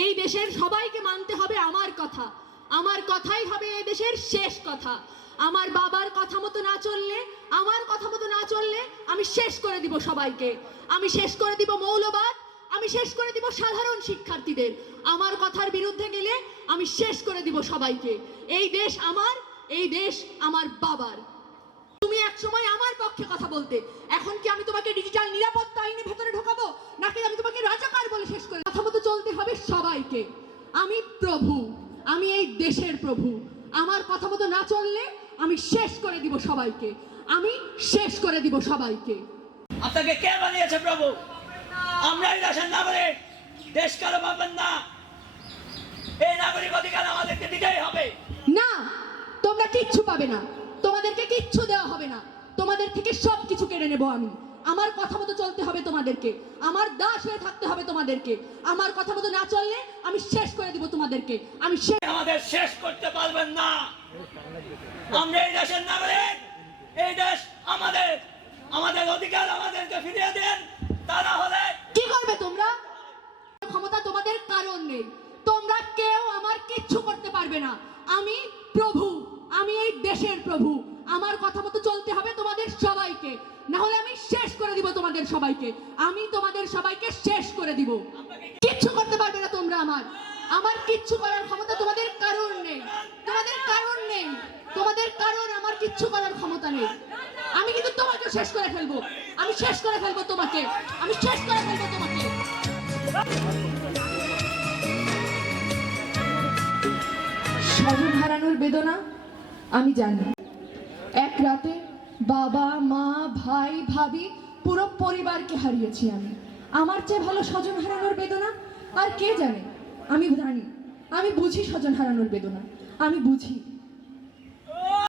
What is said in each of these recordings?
এই দেশের সবাইকে মানতে হবে আমার কথা। আমার কথাই হবে এই দেশের শেষ কথা। আমার বাবার কথা মতো না চললে, আমার কথা মতো না চললে আমি শেষ করে দিব সবাইকে। আমি শেষ করে দিব মৌলবাদ, আমি শেষ করে দিব সাধারণ শিক্ষার্থীদের। আমার কথার বিরুদ্ধে গেলে আমি শেষ করে দিব সবাইকে। এই দেশ আমার, এই দেশ আমার বাবার। তুমি একসময় আমার পক্ষে কথা বলতে, এখন কি আমি তোমাকে ডিজিটাল নিরাপত্তা আইনে ভেতরে ঢোকাবো, নাকি আমি তোমাকে রাজাকার বলে শেষ করে? কথা মতো চলতে হবে সবাইকে। আমি প্রভু, আমি এই দেশের প্রভু। আমার কথা মতো না চললে আমি শেষ করে দিব সবাইকে, আমি শেষ করে দিব সবাইকে। আপনাকে কে বানিয়েছে প্রভু? আমরা এই দেশের নাগরিক, দেশ কারো পাবেন না। এই নাগরিক অধিকার আমাদেরকে দিতেই হবে। না, তোমরা কিচ্ছু পাবে না, তোমাদেরকে কিচ্ছু দেওয়া হবে না। তোমাদের থেকে সবকিছু কেড়ে নেব আমি। আমার কথা মতো চলতে হবে তোমাদেরকে, আমার দাস হয়ে থাকতে হবে তোমাদেরকে। আমার কথা মতো না চললে আমি শেষ করে দিব তোমাদেরকে। আমি আমাদের শেষ করতে পারবেন না। আমরা এই দেশের নাগরিক, এই দেশ আমাদের। আমাদের অধিকার আমাদেরকে ফিরিয়ে দেন, তা না হলে কি করবে তোমরা? ক্ষমতা তোমাদের কারণ নেই, তোমরা কেউ আমার কিচ্ছু করতে পারবে না। আমি প্রভু, আমি এই দেশের প্রভু। আমার কথা মতো চলতে হবে তোমাদের সবাইকে, না হলে আমি শেষ করে দিব তোমাদের সবাইকে। আমি তোমাদের সবাইকে শেষ করে দিব। কিচ্ছু করতে পারবে না তোমরা আমার। আমার কিচ্ছু করার ক্ষমতা তোমাদের কারণ নেই, তোমাদের কারণ নেই, তোমাদের কারণ আমার কিচ্ছু করার ক্ষমতা নেই। আমি কিন্তু তোমাকে শেষ করে ফেলবো, আমি শেষ করে ফেলবো তোমাকে, আমি শেষ করে ফেলবো তোমাকে। স্বজন হারানোর বেদনা আমি জানি। এক রাতে বাবা, মা, ভাই, ভাবি, পুরো পরিবারকে হারিয়েছি আমি। আমার চেয়ে ভালো স্বজন হারানোর বেদনা আর কে জানে? আমি জানি, আমি বুঝি স্বজন হারানোর বেদনা, আমি বুঝি।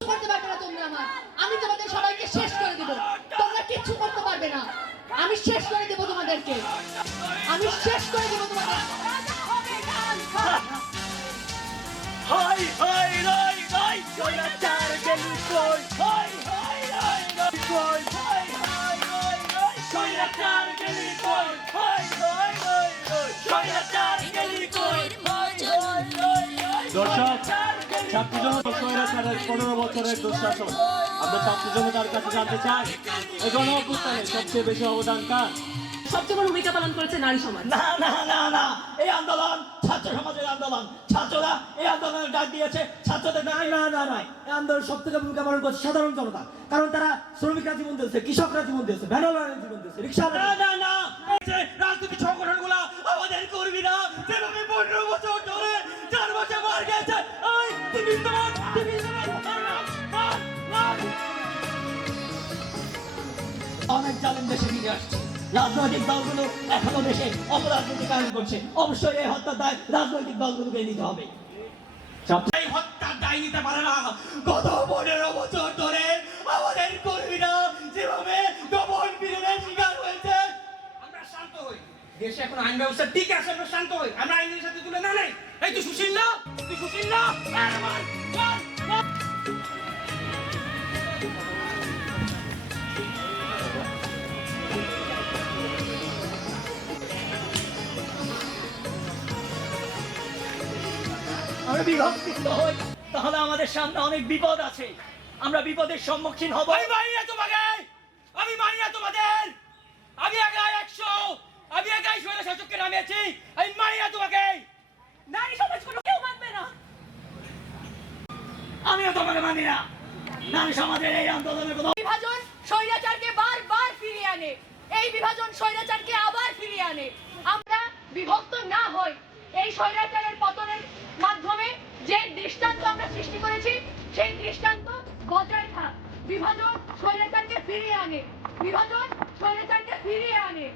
করতে পারবে না তোমরা আমার। আমি তোমাদের সবাইকে শেষ করে দেব, তোমরা কিচ্ছু করতে পারবে না। আমি শেষ করে দেব তোমাদেরকে, আমি শেষ করে দেব তোমাদের। হাই হাই রাই রাই জয়লাচার গেলি কই, হাই হাই রাই রাই কই, হাই হাই রাই রাই জয়লাচার গেলি কই, হাই হাই রাই রাই জয়লাচার গেলি কই, হাই হাই রাই রাই। দর্শক, ছাত্র জনতা স্বৈরাচারের 15 বছরের দুঃশাসন। আমরা ছাত্র জনতার কাছে জানতে চাই, এই গণঅভ্যুত্থানে সবচেয়ে বেশি অবদান কার? সবচেয়ে বড় ভূমিকা পালন করেছে নারী সমাজ। না না না না, এই আন্দোলন ছাত্র সমাজের আন্দোলন। ছাত্ররা এই আন্দোলনের ডাক দিয়েছে, ছাত্রদের না না না না, এই আন্দোলন সব থেকে ভূমিকা পালন করছে সাধারণ জনতা। কারণ তারা শ্রমিকরা জীবন দিয়েছে, কৃষকরা জীবন দিয়েছে, ভ্যানওয়ালারা জীবন দিয়েছে, রিক্সা। না না না, এই যে রাজনৈতিক সংগঠনগুলো আমাদের কর্মীরা যেভাবে 15 বছর ধরে 4 বছর মার গেছে, এই অনেক জালেম দেশে ফিরে আসছে। রাজনৈতিক দলগুলো এখনো দেশে অপরাজনৈতিক কাজ করছে। অবশ্যই এই হত্যার দায় রাজনৈতিক দলগুলোকে নিতে হবে। এই হত্যার দায় নিতে পারে না। গত 15 বছর ধরে আমাদের কর্মীরা যেভাবে দমন পীড়নের শিকার হয়েছে, আমরা শান্ত হই। দেশে এখন আইন ব্যবস্থা ঠিক আছে, আমরা শান্ত হই, আমরা আইনের সাথে তুলে না নেই। এই তুই সুশীল না, তুই সুশীল না। আমরা বিভক্তিত হই, তাহলে আমাদের সামনে অনেক বিপদ আছে। আমরা বিপদের সম্মুখীন হব। আমি মানি না তোমাকে, আমি মানি না তোমাদের। আমি একাই 100, আমি একাই স্বৈর শাসককে নামিয়েছি। আমি মানি না তোমাকে। নারী সমাজ কোনো কেউ মানবে না। আমিও তোমাকে মানি না। নারী সমাজের এই আন্দোলনের কোনো বিভাজন স্বৈরাচারকে বারবার ফিরিয়ে আনে, এই বিভাজন স্বৈরাচারকে আবার ফিরিয়ে আনে। আমরা বিভক্ত না হই, এই স্বৈরাচারের পতনের মাধ্যমে যে দৃষ্টান্ত আমরা সৃষ্টি করেছি, সেই দৃষ্টান্ত বজায় থাক। বিভাজন স্বৈরাচারকে ফিরিয়ে আনে, বিভাজন স্বৈরাচারকে ফিরিয়ে আনে।